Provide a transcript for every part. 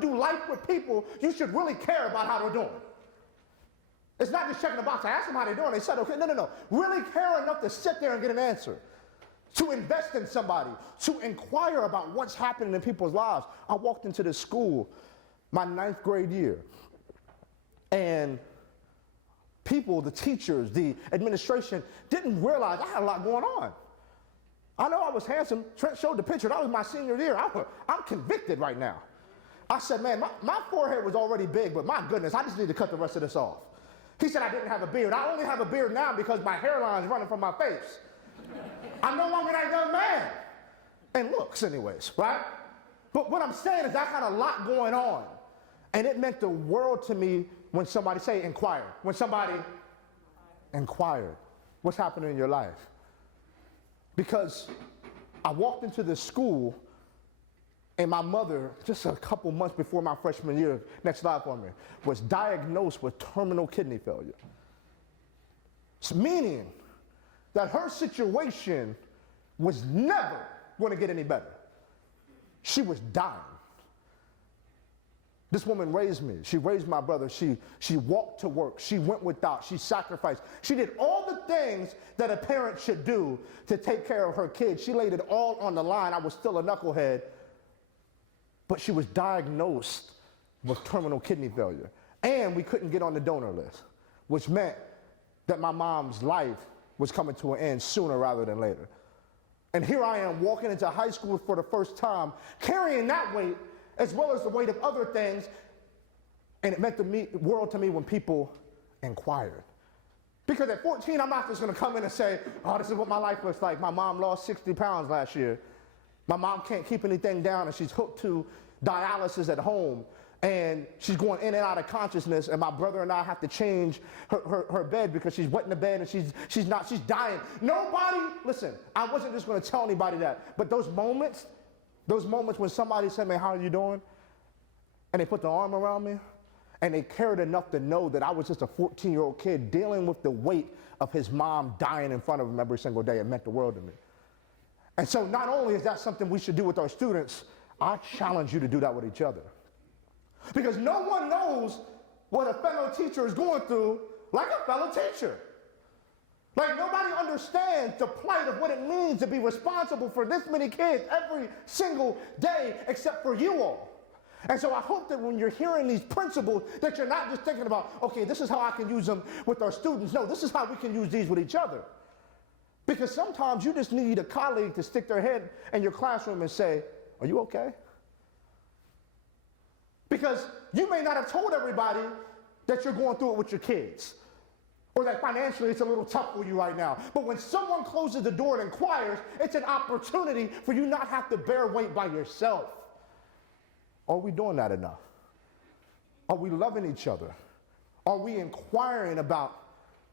to do life with people, you should really care about how they're doing. It's not just checking the box. I asked them how they're doing. They said, okay, no. Really care enough to sit there and get an answer. To invest in somebody. To inquire about what's happening in people's lives. I walked into this school my 9th grade year. And people, the teachers, the administration didn't realize I had a lot going on. I know I was handsome. Trent showed the picture. That was my senior year. I'm convicted right now. I said, man, my forehead was already big, but my goodness, I just need to cut the rest of this off. He said I didn't have a beard. I only have a beard now because my hairline is running from my face. I'm no longer that young man. And looks anyways, right? But what I'm saying is I had a lot going on. And it meant the world to me when somebody say inquired. When somebody inquired, what's happening in your life? Because I walked into this school and my mother, just a couple months before my freshman year, next slide for me, was diagnosed with terminal kidney failure. Meaning that her situation was never going to get any better. She was dying. This woman raised me. She raised my brother. She walked to work. She went without. She sacrificed. She did all the things that a parent should do to take care of her kids. She laid it all on the line. I was still a knucklehead. But she was diagnosed with terminal kidney failure. And we couldn't get on the donor list, which meant that my mom's life was coming to an end sooner rather than later. And here I am walking into high school for the first time, carrying that weight as well as the weight of other things. And it meant the world to me when people inquired. Because at 14, I'm not just going to come in and say, oh, this is what my life looks like. My mom lost 60 pounds last year. My mom can't keep anything down and she's hooked to dialysis at home and she's going in and out of consciousness and my brother and I have to change her bed because she's wet in the bed and she's dying. Nobody, listen, I wasn't just going to tell anybody that, but those moments when somebody said, man, how are you doing? And they put their arm around me and they cared enough to know that I was just a 14-year-old kid dealing with the weight of his mom dying in front of him every single day. It meant the world to me. And so not only is that something we should do with our students, I challenge you to do that with each other. Because no one knows what a fellow teacher is going through like a fellow teacher. Like nobody understands the plight of what it means to be responsible for this many kids every single day except for you all. And so I hope that when you're hearing these principles that you're not just thinking about, okay, this is how I can use them with our students. No, this is how we can use these with each other. Because sometimes you just need a colleague to stick their head in your classroom and say, are you okay? Because you may not have told everybody that you're going through it with your kids, or that financially it's a little tough for you right now. But when someone closes the door and inquires, it's an opportunity for you not have to bear weight by yourself. Are we doing that enough? Are we loving each other? Are we inquiring about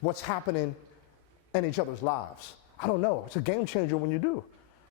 what's happening in each other's lives? I don't know. It's a game changer when you do.